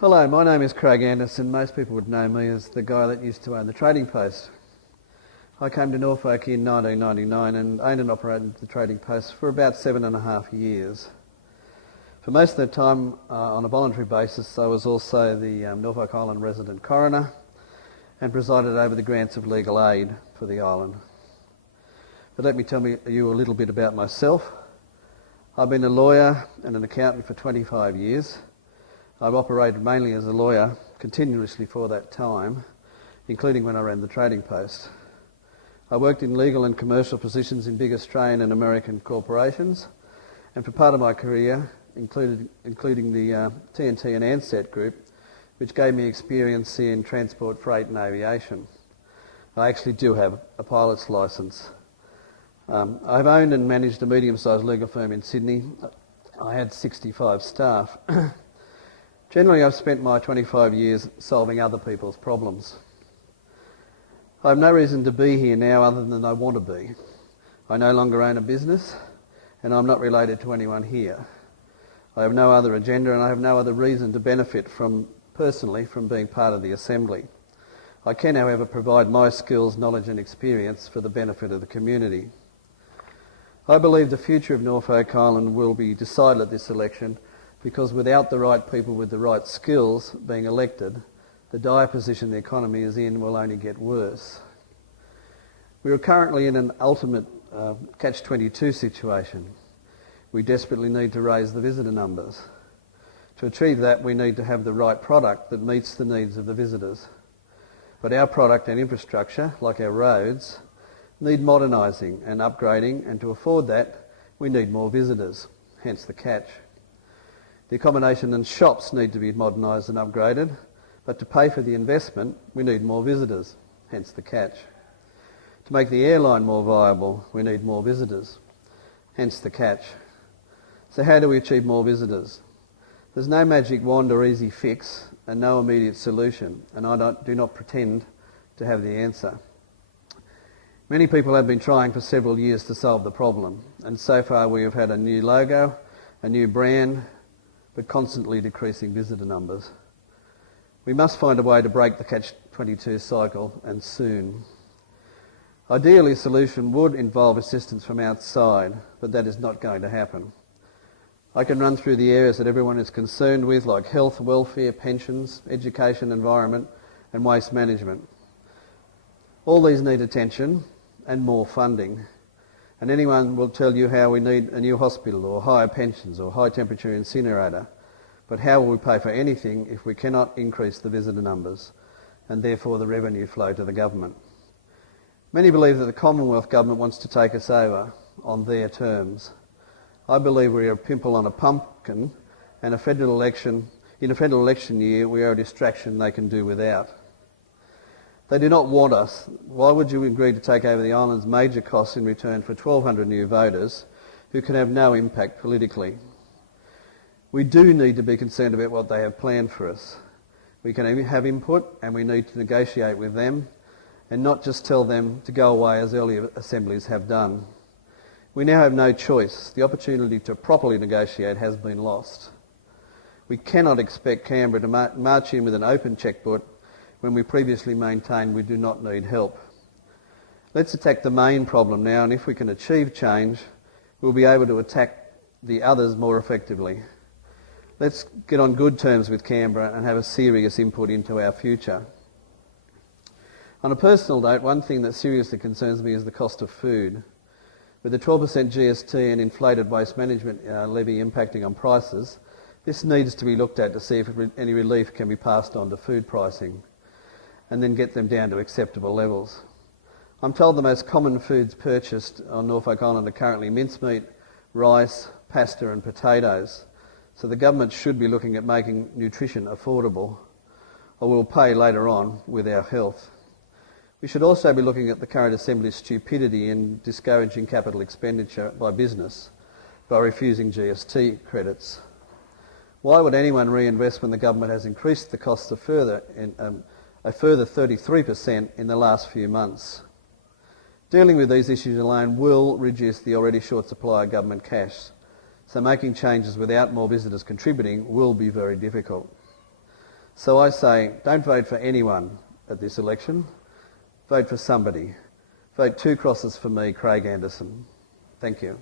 Hello, my name is Craig Anderson. Most people would know me as the guy that used to own the Trading Post. I came to Norfolk in 1999 and owned and operated the Trading Post for about 7.5 years. For most of the time, on a voluntary basis, I was also the Norfolk Island resident coroner and presided over the grants of legal aid for the island. But let me tell you a little bit about myself. I've been a lawyer and an accountant for 25 years. I've operated mainly as a lawyer continuously for that time, including when I ran the Trading Post. I worked in legal and commercial positions in big Australian and American corporations, and for part of my career, including the TNT and Ansett Group, which gave me experience in transport, freight and aviation. I actually do have a pilot's licence. I've owned and managed a medium-sized legal firm in Sydney. I had 65 staff. Generally, I've spent my 25 years solving other people's problems. I have no reason to be here now other than I want to be. I no longer own a business, and I'm not related to anyone here. I have no other agenda, and I have no other reason to benefit personally from being part of the Assembly. I can, however, provide my skills, knowledge and experience for the benefit of the community. I believe the future of Norfolk Island will be decided at this election because without the right people with the right skills being elected, the dire position the economy is in will only get worse. We are currently in an ultimate catch-22 situation. We desperately need to raise the visitor numbers. To achieve that, we need to have the right product that meets the needs of the visitors. But our product and infrastructure, like our roads, need modernising and upgrading, and to afford that, we need more visitors, hence the catch. The accommodation and shops need to be modernised and upgraded, but to pay for the investment, we need more visitors, hence the catch. To make the airline more viable, we need more visitors, hence the catch. So how do we achieve more visitors? There's no magic wand or easy fix and no immediate solution, and I do not pretend to have the answer. Many people have been trying for several years to solve the problem, and so far we have had a new logo, a new brand, but constantly decreasing visitor numbers. We must find a way to break the catch-22 cycle, and soon. Ideally, a solution would involve assistance from outside, but that is not going to happen. I can run through the areas that everyone is concerned with, like health, welfare, pensions, education, environment, and waste management. All these need attention and more funding. And anyone will tell you how we need a new hospital or higher pensions or high-temperature incinerator. But how will we pay for anything if we cannot increase the visitor numbers and therefore the revenue flow to the government? Many believe that the Commonwealth Government wants to take us over on their terms. I believe we are a pimple on a pumpkin, and in a federal election year we are a distraction they can do without. They do not want us. Why would you agree to take over the island's major costs in return for 1,200 new voters who can have no impact politically? We do need to be concerned about what they have planned for us. We can have input and we need to negotiate with them and not just tell them to go away as earlier assemblies have done. We now have no choice. The opportunity to properly negotiate has been lost. We cannot expect Canberra to march in with an open chequebook when we previously maintained we do not need help. Let's attack the main problem now, and if we can achieve change, we'll be able to attack the others more effectively. Let's get on good terms with Canberra and have a serious input into our future. On a personal note, one thing that seriously concerns me is the cost of food. With the 12% GST and inflated waste management levy impacting on prices, this needs to be looked at to see if any relief can be passed on to food pricing, and then get them down to acceptable levels. I'm told the most common foods purchased on Norfolk Island are currently mincemeat, rice, pasta and potatoes. So the government should be looking at making nutrition affordable, or we'll pay later on with our health. We should also be looking at the current Assembly's stupidity in discouraging capital expenditure by business by refusing GST credits. Why would anyone reinvest when the government has increased the costs a further 33% in the last few months? Dealing with these issues alone will reduce the already short supply of government cash, so making changes without more visitors contributing will be very difficult. So I say, don't vote for anyone at this election. Vote for somebody. Vote 2 crosses for me, Craig Anderson. Thank you.